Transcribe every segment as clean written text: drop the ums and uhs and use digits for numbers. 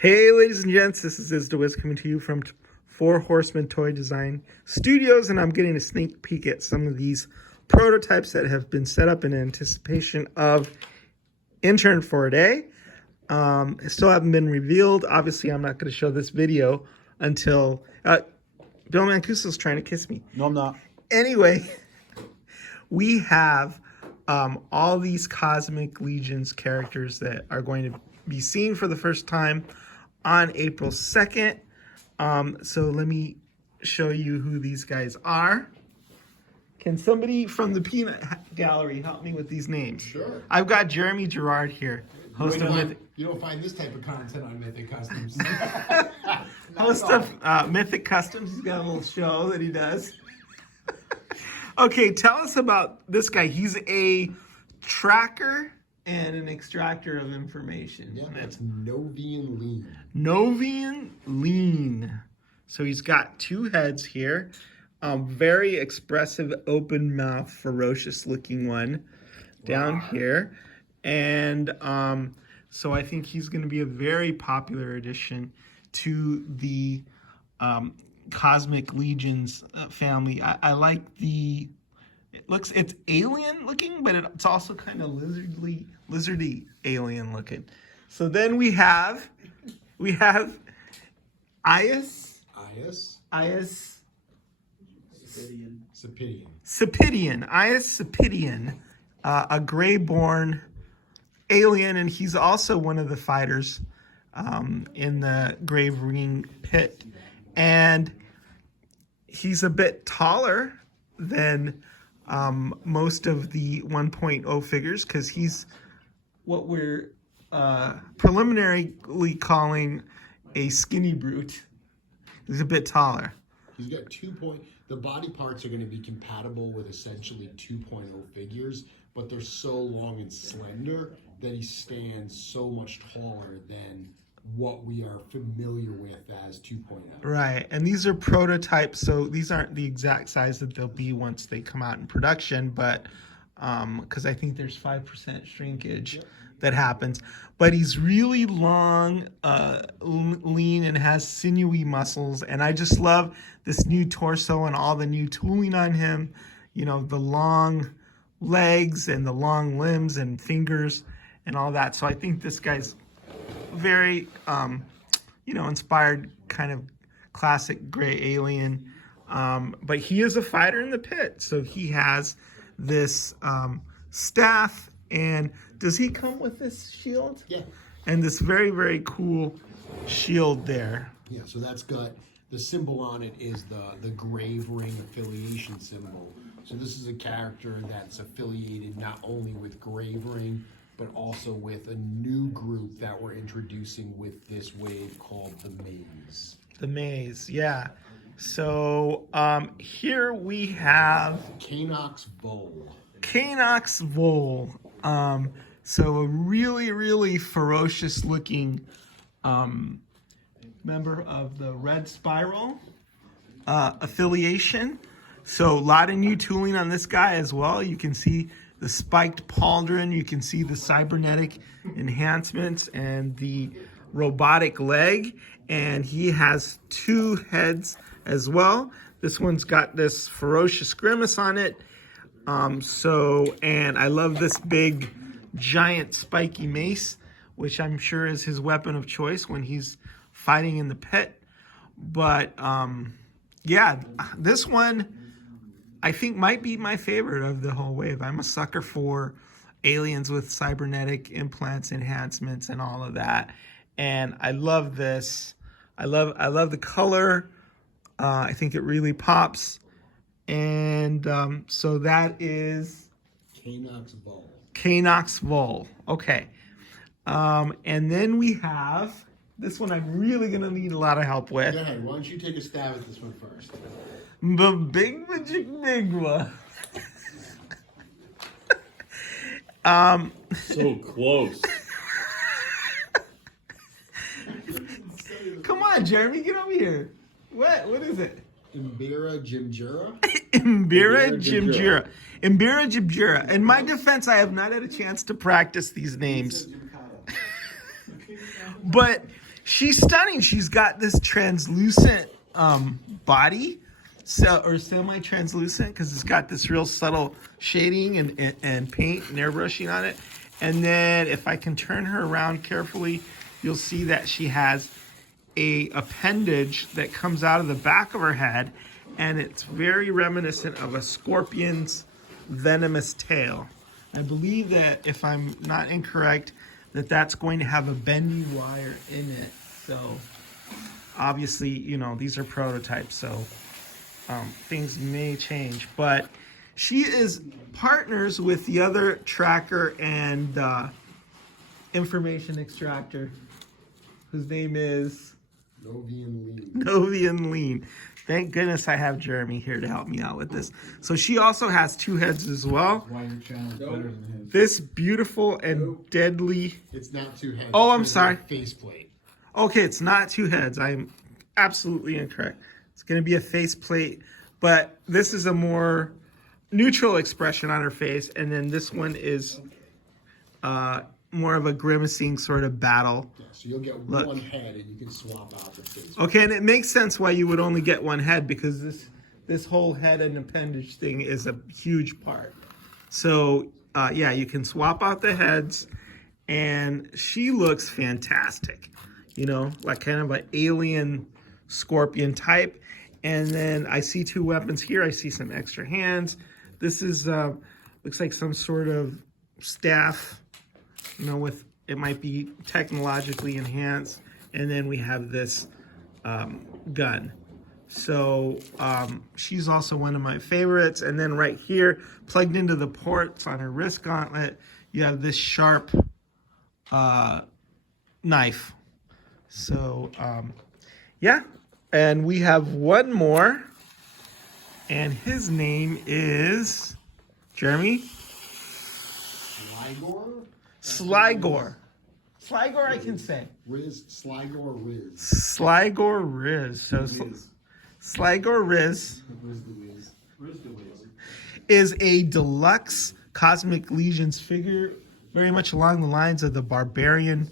Hey, ladies and gents, this is Wiz coming to you from Four Horsemen Toy Design Studios, and I'm getting a sneak peek at some of these prototypes that have been set up in anticipation of Intern for a day. Still haven't been revealed. Obviously, I'm not going to show this video until Bill Mancuso's trying to kiss me. No, I'm not. Anyway, we have all these Cosmic Legions characters that are going to be seen for the first time on April 2nd. So let me show you who these guys are. Can somebody from the Peanut Gallery help me with these names? Sure. I've got Jeremy Gerard here, host of Mythic. You don't find this type of content on Mythic Customs. Host of Mythic Customs. He's got a little show that he does. Okay, tell us about this guy. He's a tracker and an extractor of information. Yeah, that's Novian Lean. Novian Lean. So he's got two heads here. Very expressive, open mouth, ferocious looking one down here. And so I think he's going to be a very popular addition to the Cosmic Legions family. I like the... It's alien looking, but it's also kind of lizardy alien looking. So then we have Ias. Saphidian. Ias Saphidian, a gray-born alien, and he's also one of the fighters in the Grave Ring pit. And he's a bit taller than most of the 1.0 figures, because he's what we're preliminarily calling a skinny brute. He's a bit taller. He's got the body parts are going to be compatible with essentially 2.0 figures, but they're so long and slender that he stands so much taller than what we are familiar with as 2.0. Right, and these are prototypes, so these aren't the exact size that they'll be once they come out in production, but because I think there's 5% shrinkage that happens. But he's really long, lean, and has sinewy muscles, and I just love this new torso and all the new tooling on him. You know, the long legs and the long limbs and fingers and all that. So I think this guy's very, inspired kind of classic gray alien. But he is a fighter in the pit. So he has this staff. And does he come with this shield? Yeah. And this very, very cool shield there. Yeah, so that's got the symbol on it is the Grave Ring affiliation symbol. So this is a character that's affiliated not only with Grave Ring, but also with a new group that we're introducing with this wave called the Maze. The Maze, yeah. So here we have Kanax Vol. Kanax Vol. So a really, really ferocious looking member of the Red Spiral affiliation. So a lot of new tooling on this guy as well. You can see the spiked pauldron, you can see the cybernetic enhancements and the robotic leg, and he has two heads as well. This one's got this ferocious grimace on it. And I love this big giant spiky mace, which I'm sure is his weapon of choice when he's fighting in the pit. But yeah, this one I think might be my favorite of the whole wave. I'm a sucker for aliens with cybernetic implants, enhancements, and all of that. And I love this. I love the color. I think it really pops. And so that is Kanax Vol. Kanax Vol. Okay. And then we have this one I'm really going to need a lot of help with. Go ahead. Why don't you take a stab at this one first? The Big Magic Migwa. So close. Come on, Jeremy, get over here. What is it? Embira Jimjura. Embira Jimjura. Embira Jimjura. In my defense, I have not had a chance to practice these names. But she's stunning. She's got this translucent body, or semi-translucent, because it's got this real subtle shading and paint and airbrushing on it. And then if I can turn her around carefully, you'll see that she has a appendage that comes out of the back of her head, and it's very reminiscent of a scorpion's venomous tail. I believe that, if I'm not incorrect, that's going to have a bendy wire in it. So obviously, you know, these are prototypes, so things may change. But she is partners with the other tracker and information extractor, whose name is Novian Lean. Thank goodness I have Jeremy here to help me out with this. So she also has 2 heads as well. Why your channel is better than his. This beautiful and deadly. It's not 2 heads. Oh, I'm sorry. Faceplate. Okay, it's not 2 heads. I'm absolutely incorrect. It's going to be a faceplate, but this is a more neutral expression on her face, and then this one is more of a grimacing sort of battle. Yeah, so you'll get one head, and you can swap out the face. Okay, and it makes sense why you would only get 1 head, because this whole head and appendage thing is a huge part. So yeah, you can swap out the heads, and she looks fantastic. You know, like kind of an alien scorpion type. And then I see 2 weapons here. I see some extra hands. This is looks like some sort of staff, you know, with, it might be technologically enhanced. And then we have this gun. So she's also one of my favorites. And then right here, plugged into the ports on her wrist gauntlet, you have this sharp knife. So yeah, and we have one more, and his name is Jeremy. Sligor. Sligor, I can say. Sligor Riz. Sligor Riz. So Sligor Riz is a deluxe Cosmic Legions figure, very much along the lines of the Barbarian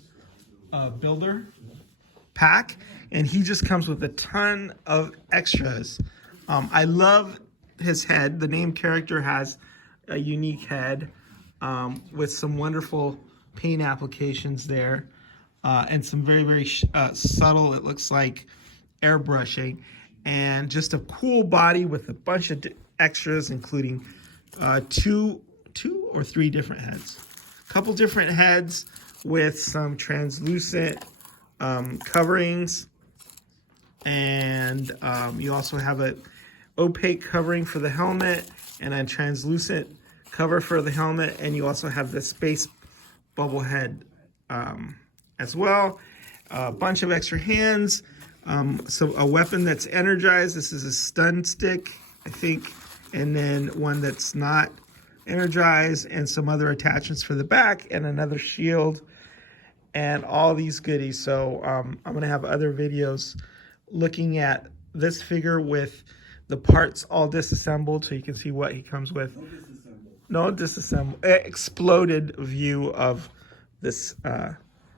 Builder pack, and he just comes with a ton of extras. I love his head. The named character has a unique head with some wonderful paint applications there, and some very, very subtle, it looks like, airbrushing, and just a cool body with a bunch of extras, including 2 or 3 different heads. A couple different heads with some translucent coverings, and you also have an opaque covering for the helmet and a translucent cover for the helmet, and you also have the space bubble head as well. A bunch of extra hands, so a weapon that's energized. This is a stun stick, I think, and then one that's not energized, and some other attachments for the back, and another shield, and all these goodies. So I'm going to have other videos looking at this figure with the parts all disassembled, so you can see what he comes with. No disassemble. Exploded view of this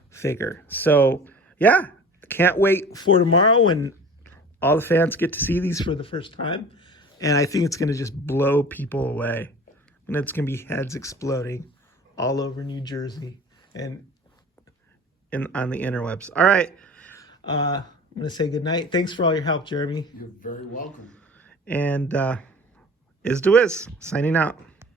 figure. So yeah, can't wait for tomorrow when all the fans get to see these for the first time. And I think it's going to just blow people away. And it's going to be heads exploding all over New Jersey and on the interwebs. All right. I'm going to say goodnight. Thanks for all your help, Jeremy. You're very welcome. And Is to Is, signing out.